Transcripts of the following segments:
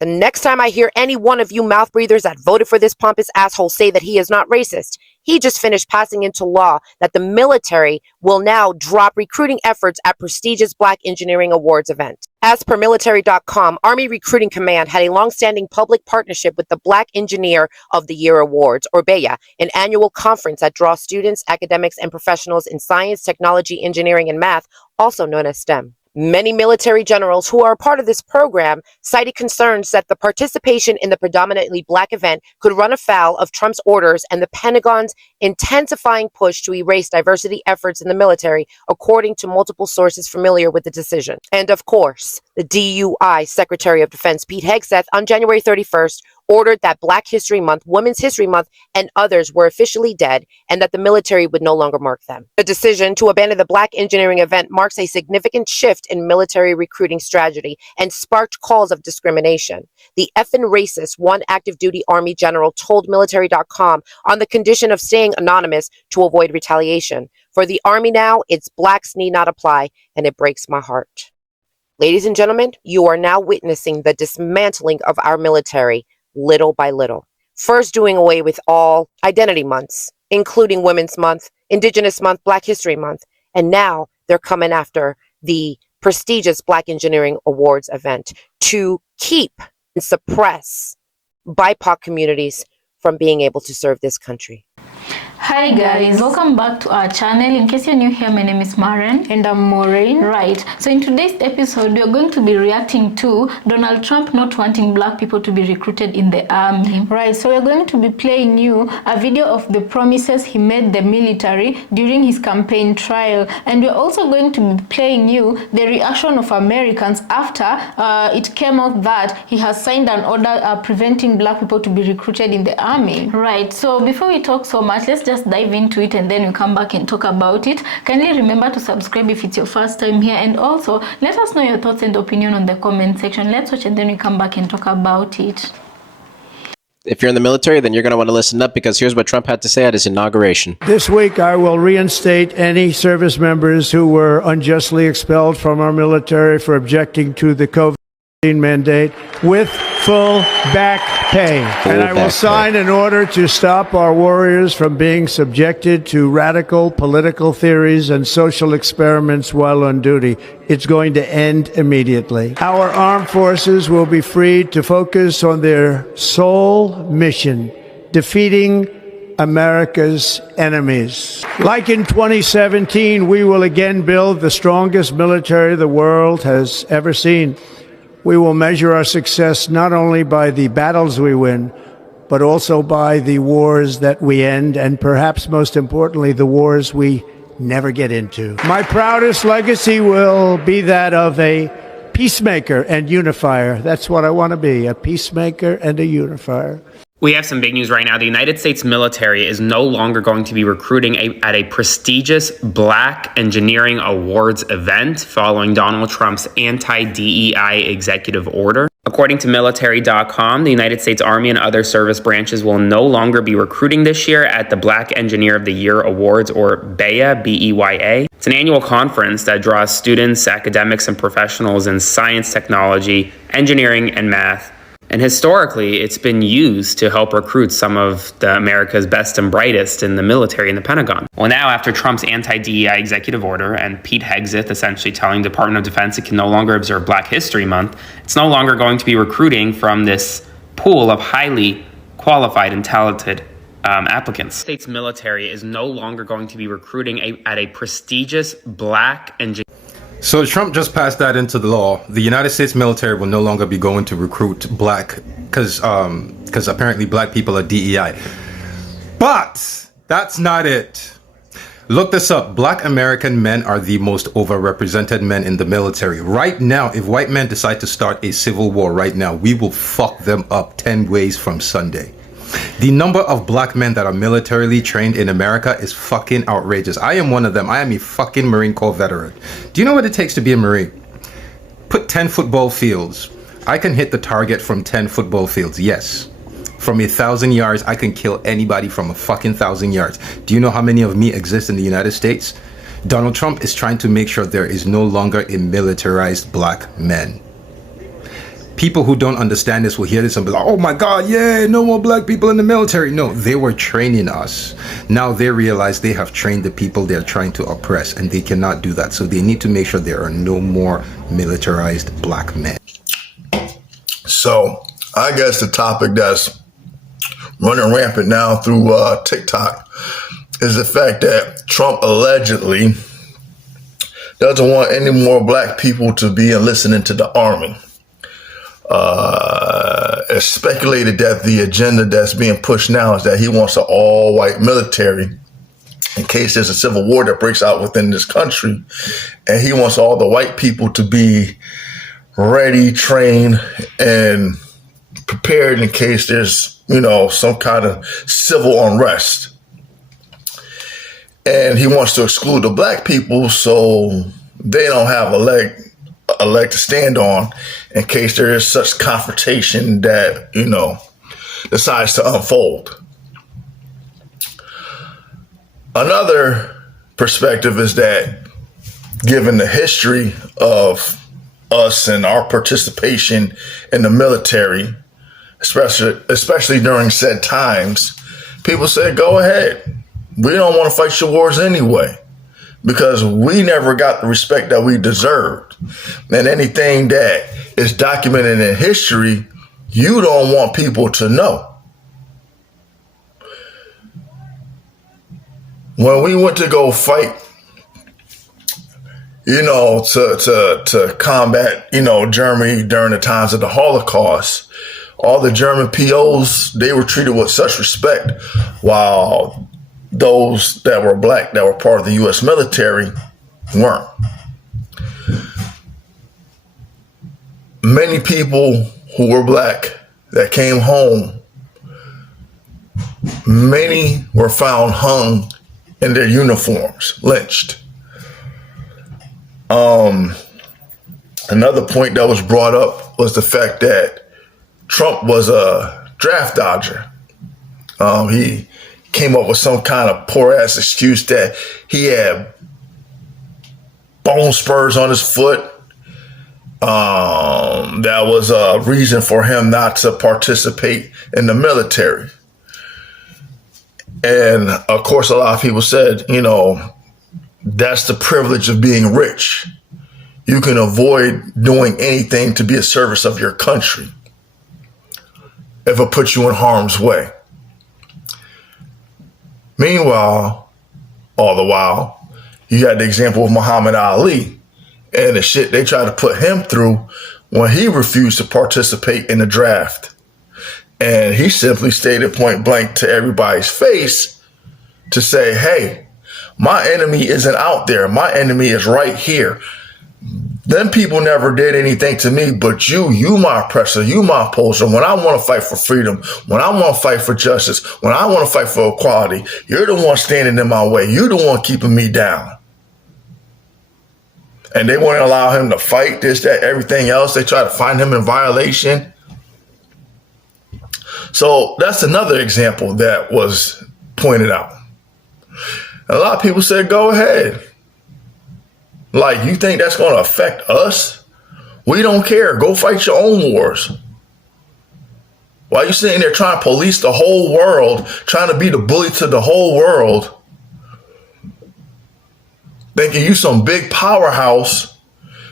The next time I hear any one of you mouth breathers that voted for this pompous asshole say that he is not racist, he just finished passing into law that the military will now drop recruiting efforts at prestigious Black Engineering Awards event. As per military.com, Army Recruiting Command had a long-standing public partnership with the Black Engineer of the Year Awards, or BEYA, an annual conference that draws students, academics, and professionals in science, technology, engineering, and math, also known as STEM. Many military generals who are a part of this program cited concerns that the participation in the predominantly Black event could run afoul of Trump's orders and the Pentagon's intensifying push to erase diversity efforts in the military, according to multiple sources familiar with the decision. And of course, the DUI Secretary of Defense Pete Hegseth on January 31st ordered that Black History Month, Women's History Month, and others were officially dead and that the military would no longer mark them. The decision to abandon the Black Engineering event marks a significant shift in military recruiting strategy and sparked calls of discrimination. The effing racist, one active duty Army general told military.com on the condition of staying anonymous to avoid retaliation. For the Army now, it's Blacks need not apply, and it breaks my heart. Ladies and gentlemen, you are now witnessing the dismantling of our military little by little. First doing away with all identity months, including Women's Month, Indigenous Month, Black History Month, and now they're coming after the prestigious Black Engineering Awards event to keep and suppress BIPOC communities from being able to serve this country. Hi guys, welcome back to our channel. In case you're new here, my name is Maren. And I'm Maureen. Right, so in today's episode, we are going to be reacting to Donald Trump not wanting Black people to be recruited in the army. Right, so we're going to be playing you a video of the promises he made the military during his campaign trial. And we're also going to be playing you the reaction of Americans after it came out that he has signed an order preventing Black people to be recruited in the army. Right, so before we talk so much, let's just dive into it and then we come back and talk about it. Kindly remember to subscribe if it's your first time here, and also let us know your thoughts and opinion on the comment section. Let's watch and then we come back and talk about it. If you're in the military, then you're going to want to listen up, because here's what Trump had to say at his inauguration. This week, I will reinstate any service members who were unjustly expelled from our military for objecting to the COVID mandate with full back pay. And I will sign an order to stop our warriors from being subjected to radical political theories and social experiments while on duty. It's going to end immediately. Our armed forces will be freed to focus on their sole mission, defeating America's enemies. Like in 2017, we will again build the strongest military the world has ever seen. We will measure our success not only by the battles we win, but also by the wars that we end, and perhaps most importantly, the wars we never get into. My proudest legacy will be that of a peacemaker and unifier. That's what I want to be, a peacemaker and a unifier. We have some big news right now. The United States military is no longer going to be recruiting at a prestigious Black Engineering Awards event following Donald Trump's anti-DEI executive order. According to military.com, the United States Army and other service branches will no longer be recruiting this year at the Black Engineer of the Year Awards, or BEYA, B-E-Y-A. It's an annual conference that draws students, academics, and professionals in science, technology, engineering, and math. And historically, it's been used to help recruit some of America's best and brightest in the military and the Pentagon. Well, now after Trump's anti-DEI executive order and Pete Hegseth essentially telling Department of Defense it can no longer observe Black History Month, it's no longer going to be recruiting from this pool of highly qualified and talented applicants. The state's military is no longer going to be recruiting at a prestigious Black engineer. So Trump just passed that into the law. The United States military will no longer be going to recruit Black, because apparently Black people are DEI. But that's not it. Look this up. Black American men are the most overrepresented men in the military. Right now, if white men decide to start a civil war right now, we will fuck them up 10 ways from Sunday. The number of Black men that are militarily trained in America is fucking outrageous. I am one of them. I am a fucking Marine Corps veteran. Do you know what it takes to be a Marine? Put 10 football fields. I can hit the target from 10 football fields, yes. From 1,000 yards, I can kill anybody from a fucking 1,000 yards. Do you know how many of me exist in the United States? Donald Trump is trying to make sure there is no longer a militarized Black men. people who don't understand this will hear this and be like, oh my God, yeah, no more black people in the military. No, they were training us. Now they realize they have trained the people they're trying to oppress, and they cannot do that. So they need to make sure there are no more militarized black men. So I guess the topic that's running rampant now through TikTok is the fact that Trump allegedly doesn't want any more black people to be enlisted into the army. It's speculated that the agenda that's being pushed now is that he wants an all-white military in case there's a civil war that breaks out within this country, and he wants all the white people to be ready, trained, and prepared in case there's, some kind of civil unrest. And he wants to exclude the black people so they don't have a leg to stand on in case there is such confrontation that, decides to unfold. Another perspective is that given the history of us and our participation in the military, especially during said times, people said, go ahead. We don't want to fight your wars anyway, because we never got the respect that we deserved. And anything that is documented in history, you don't want people to know. When we went to go fight, to combat, Germany during the times of the Holocaust, all the German POs, they were treated with such respect, while those that were black that were part of the U.S. military weren't. Many people who were black that came home, many were found hung in their uniforms, lynched. Another point that was brought up was the fact that Trump was a draft dodger. He came up with some kind of poor ass excuse that he had bone spurs on his foot. That was a reason for him not to participate in the military. And of course, a lot of people said, that's the privilege of being rich. You can avoid doing anything to be a service of your country if it puts you in harm's way. Meanwhile, all the while, you had the example of Muhammad Ali and the shit they tried to put him through when he refused to participate in the draft. And he simply stated point blank to everybody's face to say, hey, my enemy isn't out there. My enemy is right here. Them people never did anything to me, but you my oppressor, you my opposer. When I want to fight for freedom, when I want to fight for justice, when I want to fight for equality, you're the one standing in my way. You're the one keeping me down. And they wouldn't allow him to fight this, that, everything else. They try to find him in violation. So that's another example that was pointed out. And a lot of people said, go ahead. Like, you think that's going to affect us? We don't care. Go fight your own wars. Why are you sitting there trying to police the whole world, trying to be the bully to the whole world, thinking you some big powerhouse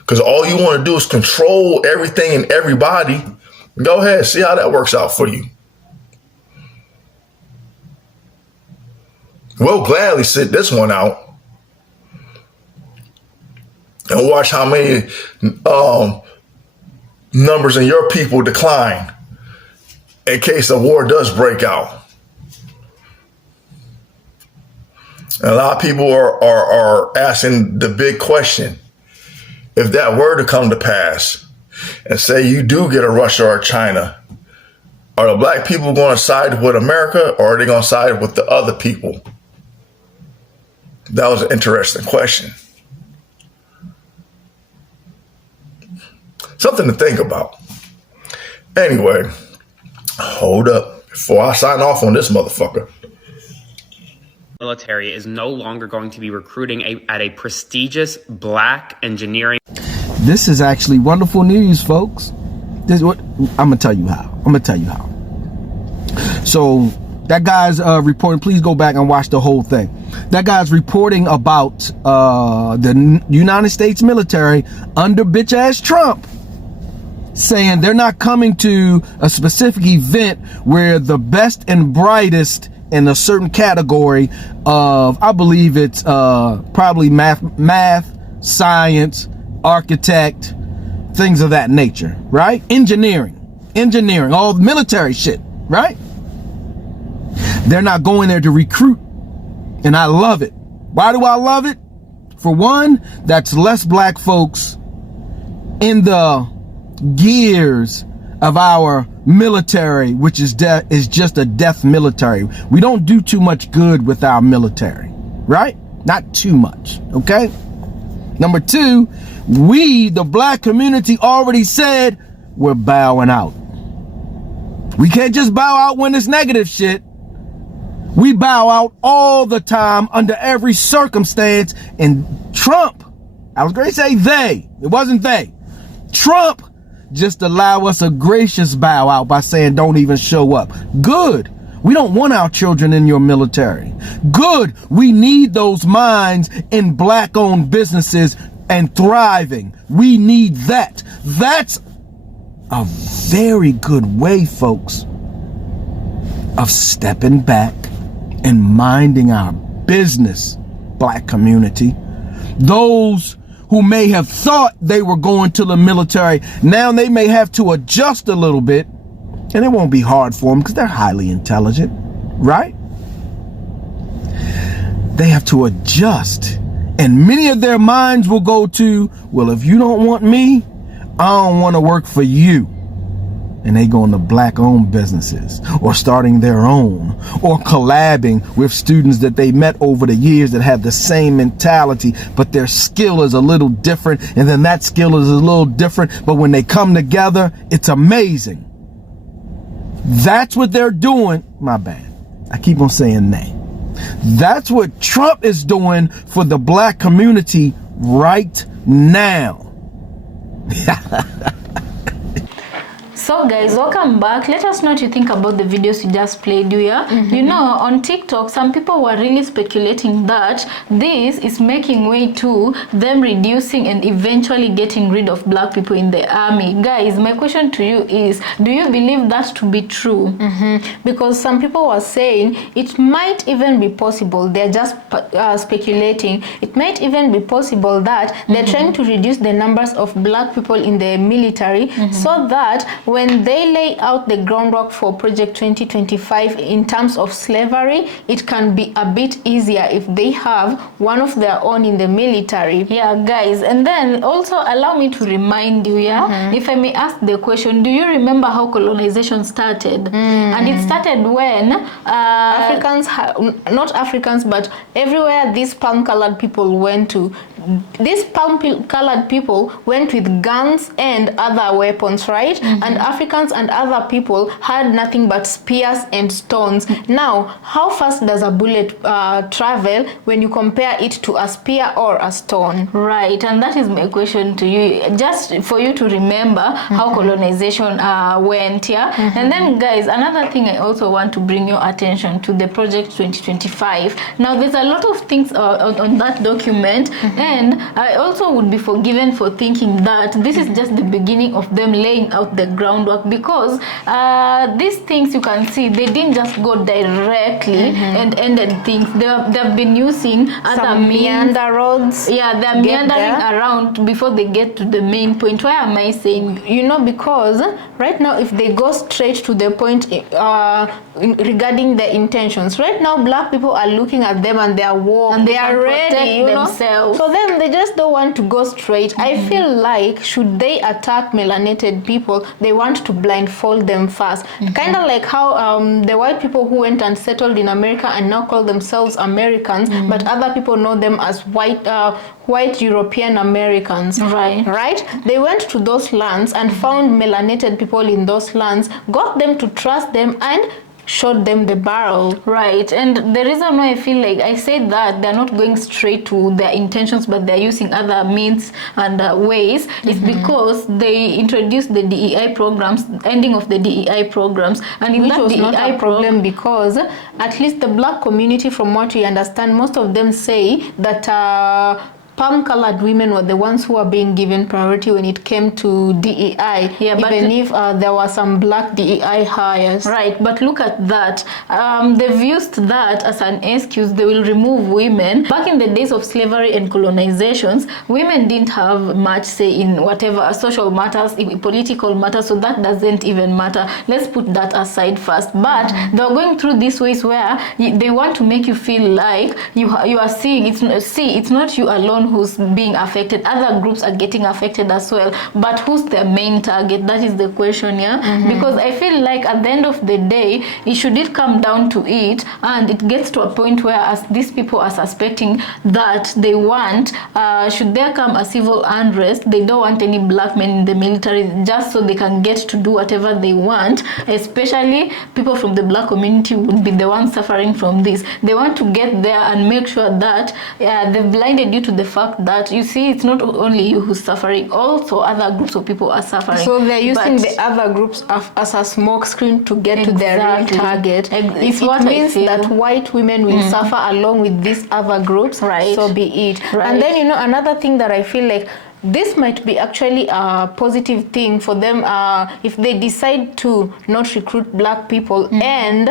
because all you want to do is control everything and everybody? Go ahead, see how that works out for you. We'll gladly sit this one out and watch how many numbers in your people decline in case a war does break out. And a lot of people are asking the big question. If that were to come to pass and say you do get a Russia or a China, are the black people going to side with America, or are they going to side with the other people? That was an interesting question. Something to think about. Anyway, hold up before I sign off on this motherfucker. Military is no longer going to be recruiting at a prestigious black engineering. This is actually wonderful news, folks. This is what I'm gonna tell you how. So that guy's reporting. Please go back and watch the whole thing. That guy's reporting about the United States military under bitch ass Trump, saying they're not coming to a specific event where the best and brightest in a certain category of, I believe it's probably math, science, architect, things of that nature, right? Engineering, all military shit, right? They're not going there to recruit. And I love it. Why do I love it? For one, that's less black folks in the gears of our military, which is just a death military. We don't do too much good with our military, right? Not too much, okay? Number two, we, the black community, already said we're bowing out. We can't just bow out when it's negative shit. We bow out all the time under every circumstance. And Trump, I was going to say they, it wasn't they. Trump just allow us a gracious bow out by saying don't even show up. Good. We don't want our children in your military. Good. We need those minds in black-owned businesses and thriving. We need that. That's a very good way, folks, of stepping back and minding our business, black community. Those who may have thought they were going to the military, now they may have to adjust a little bit, and it won't be hard for them because they're highly intelligent, right? They have to adjust, and many of their minds will go to, well, if you don't want me, I don't want to work for you. And they go into black-owned businesses or starting their own or collabing with students that they met over the years that have the same mentality, but their skill is a little different, and then that skill is a little different, but when they come together, it's amazing. That's what they're doing. My bad. I keep on saying they. That's what Trump is doing for the black community right now. So guys, welcome back. Let us know what you think about the videos you just played here. You know, on TikTok, some people were really speculating that this is making way to them reducing and eventually getting rid of black people in the army. Guys, my question to you is, do you believe that to be true? Because some people were saying it might even be possible, they're just speculating, it might even be possible that they're trying to reduce the numbers of black people in the military so that when they lay out the groundwork for Project 2025 in terms of slavery, it can be a bit easier if they have one of their own in the military. Yeah, guys, and then also allow me to remind you, if I may ask the question, do you remember how colonization started? And it started when Africans, not Africans, but everywhere these palm-colored people went to, these palm-colored people went with guns and other weapons, right? And Africans and other people had nothing but spears and stones. Now, how fast does a bullet travel when you compare it to a spear or a stone? Right, and that is my question to you, just for you to remember how colonization went, And then, guys, another thing I also want to bring your attention to, the Project 2025. Now, there's a lot of things on that document, and I also would be forgiven for thinking that this is just the beginning of them laying out the groundwork, because these things you can see, they didn't just go directly and ended things. They've been using other meander roads. Yeah, they're meandering around before they get to the main point. Why am I saying? You know, because right now, if they go straight to the point regarding the intentions, right now black people are looking at them and they are warm and they are ready, you know. So then they just don't want to go straight. I feel like should they attack melanated people, they want to blindfold them first. Kind of like how the white people who went and settled in America and now call themselves Americans, but other people know them as white European Americans. Right? They went to those lands and found melanated people in those lands, got them to trust them, and showed them the barrel. Right, and the reason why I feel like I said that they're not going straight to their intentions, but they're using other means and ways, is because they introduced the DEI programs, ending of the DEI programs, and in Which that was DEI not a problem because at least the black community, from what we understand, most of them say that palm-colored women were the ones who were being given priority when it came to DEI, even if there were some black DEI hires. Right, but look at that. They've used that as an excuse. They will remove women. Back in the days of slavery and colonizations, women didn't have much say in whatever social matters, political matters, so that doesn't even matter. Let's put that aside first. But they're going through these ways where they want to make you feel like you are seeing, it's not you alone who's being affected. Other groups are getting affected as well, but who's their main target? That is the question. Because I feel like at the end of the day, should it come down to it, and it gets to a point where as these people are suspecting that they want, should there come a civil unrest, they don't want any black men in the military just so they can get to do whatever they want, especially people from the black community would be the ones suffering from this. They want to get there and make sure that they've blinded you to the fact that, you see, it's not only you who's suffering, also other groups of people are suffering. So they're using the other groups as a smoke screen to get to their real target. If it means that white women will suffer along with these other groups, so be it. And then, you know, another thing that I feel like this might be actually a positive thing for them if they decide to not recruit black people, and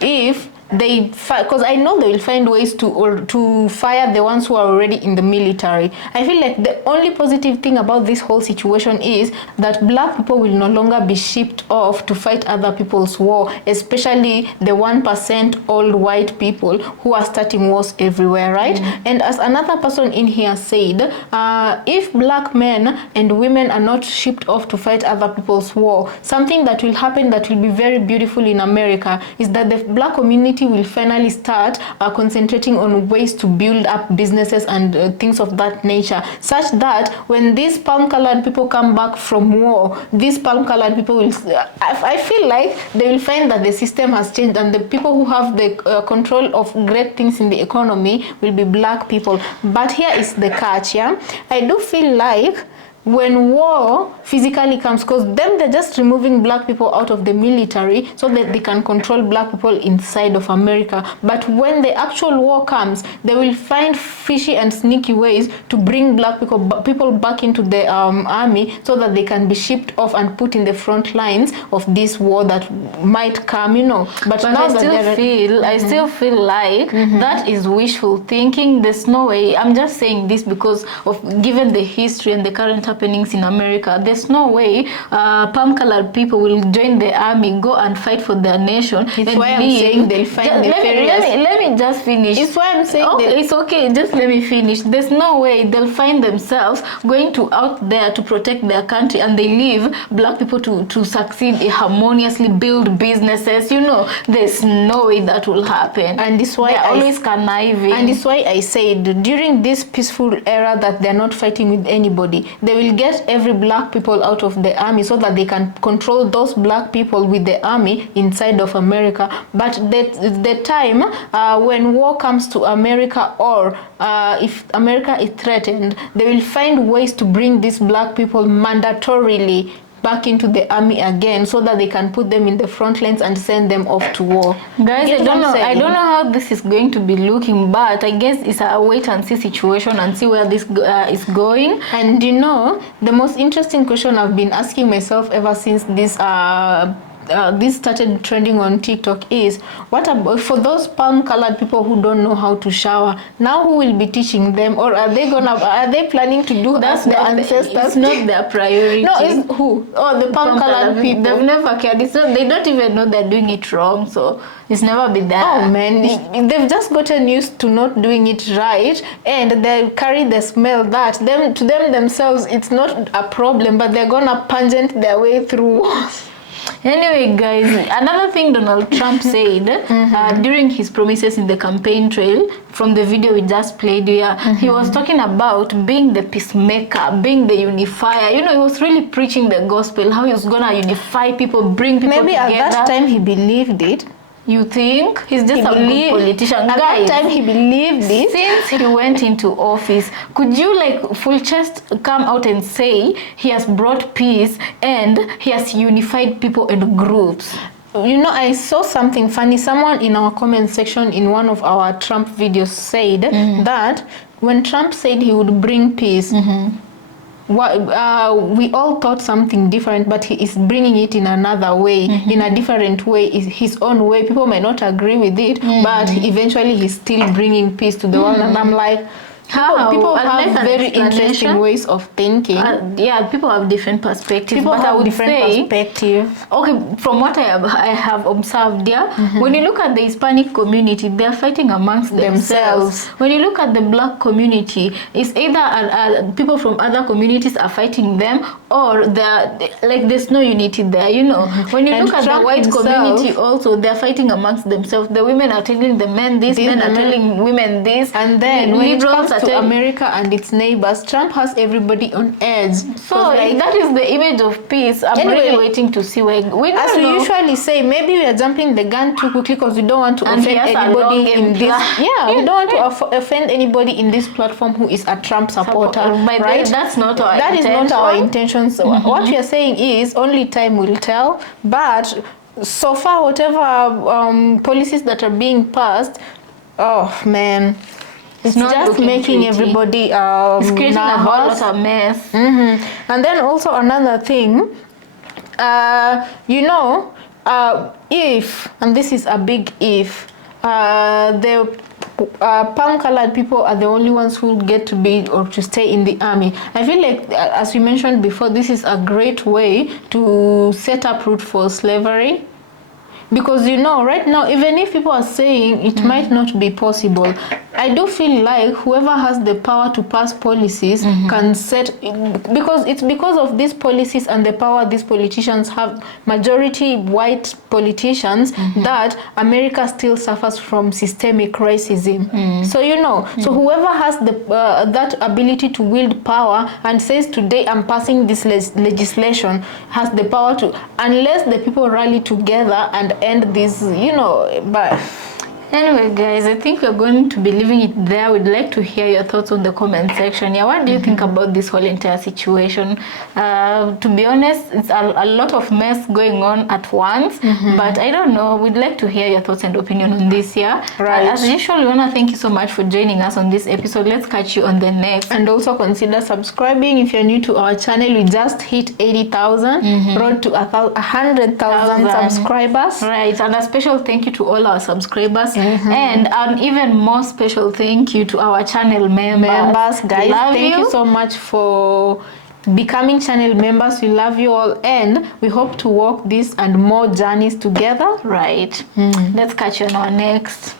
if they, because I know they will find ways to fire the ones who are already in the military. I feel like the only positive thing about this whole situation is that black people will no longer be shipped off to fight other people's war, especially the 1% old white people who are starting wars everywhere, right? And as another person in here said, if black men and women are not shipped off to fight other people's war, something that will happen that will be very beautiful in America is that the black community will finally start concentrating on ways to build up businesses and things of that nature, such that when these palm-colored people come back from war, these palm-colored people will, I feel like they will find that the system has changed, and the people who have the control of great things in the economy will be black people. But here is the catch, I do feel like when war physically comes, because them they're just removing black people out of the military so that they can control black people inside of America. But when the actual war comes, they will find fishy and sneaky ways to bring black people back into the army so that they can be shipped off and put in the front lines of this war that might come, you know. But now I still feel like that is wishful thinking. There's no way. I'm just saying this because of given the history and the current happenings in America, there's no way palm-colored people will join the army, go and fight for their nation. It's why I'm saying they'll find let me just finish. It's why I'm saying it's okay, just let me finish. There's no way they'll find themselves going to out there to protect their country, and they leave black people to succeed harmoniously, build businesses. You know, there's no way that will happen. And this why they're always conniving. And it's why I said during this peaceful era that they're not fighting with anybody, they will get every black people out of the army so that they can control those black people with the army inside of America. But the time when war comes to America, or if America is threatened, they will find ways to bring these black people mandatorily back into the army again so that they can put them in the front lines and send them off to war. Guys, I don't know how this is going to be looking, but I guess it's a wait and see situation and see where this is going. And you know, the most interesting question I've been asking myself ever since this started trending on TikTok is, what about for those palm-colored people who don't know how to shower? Now who will be teaching them, or are they planning to do that? The ancestors? It's not their priority. No, it's who? Oh, the palm-colored people. They've never cared. It's not, they don't even know they're doing it wrong, so it's never been there. Oh man, they've just gotten used to not doing it right, and they carry the smell that to them themselves it's not a problem, but they're gonna pungent their way through. Anyway, guys, another thing Donald Trump said during his promises in the campaign trail, from the video we just played here, he was talking about being the peacemaker, being the unifier. You know, he was really preaching the gospel, how he was gonna unify people, bring people Maybe together. at that time he believed it. You think? He's just a good politician. At Guys, that time he believed it. since he went into office, could you like full chest come out and say he has brought peace and he has unified people and groups? You know, I saw something funny. Someone in our comment section in one of our Trump videos said that when Trump said he would bring peace, we all thought something different, but he is bringing it in another way, in a different way, his own way. People might not agree with it, but eventually he's still bringing peace to the world. And I'm like, How? people have Unless an very explanation. interesting ways of thinking. Yeah, people have different perspectives. People but I have would different say, perspective. okay, from what I have observed, when you look at the Hispanic community, they're fighting amongst themselves. When you look at the black community, it's either people from other communities are fighting them, or there's no unity there, you know. When you And look at Trump the white himself, community also, they're fighting amongst themselves. The women are telling the men this, men are telling women this. And then the when it liberals comes are to telling America and its neighbors, Trump has everybody on edge. So that is the image of peace. I'm really waiting to see where we don't as we know. usually say, maybe we are jumping the gun too quickly because we don't want to offend anybody in this. Yeah, we don't want to offend anybody in this platform who is a Trump supporter. Right? That's not our That intention. is not our intention. So what we are saying is only time will tell. But so far, whatever policies that are being passed, oh man. It's not just making pretty. everybody It's creating a whole nervous. lot of mess. And then also another thing, you know, if, and this is a big if, the palm-colored people are the only ones who get to be or to stay in the army. I feel like, as we mentioned before, this is a great way to set up route for slavery. Because, you know, right now, even if people are saying it might not be possible, I do feel like whoever has the power to pass policies can set, because it's because of these policies and the power these politicians have, majority white politicians, that America still suffers from systemic racism. So, you know, so whoever has the that ability to wield power and says today I'm passing this legislation has the power to, unless the people rally together and end this, you know, but Anyway, guys, I think we're going to be leaving it there. We'd like to hear your thoughts on the comment section. Yeah, what do you think about this whole entire situation? To be honest, it's a lot of mess going on at once, but I don't know. We'd like to hear your thoughts and opinion on this here. Right. As usual, we want to thank you so much for joining us on this episode. Let's catch you on the next. And also consider subscribing if you're new to our channel. We just hit 80,000, road to 100,000 subscribers. Right, and a special thank you to all our subscribers. And an even more special thank you to our channel members. Guys, thank you so much for becoming channel members. We love you all, and we hope to walk this and more journeys together. Right. Let's catch you on our next.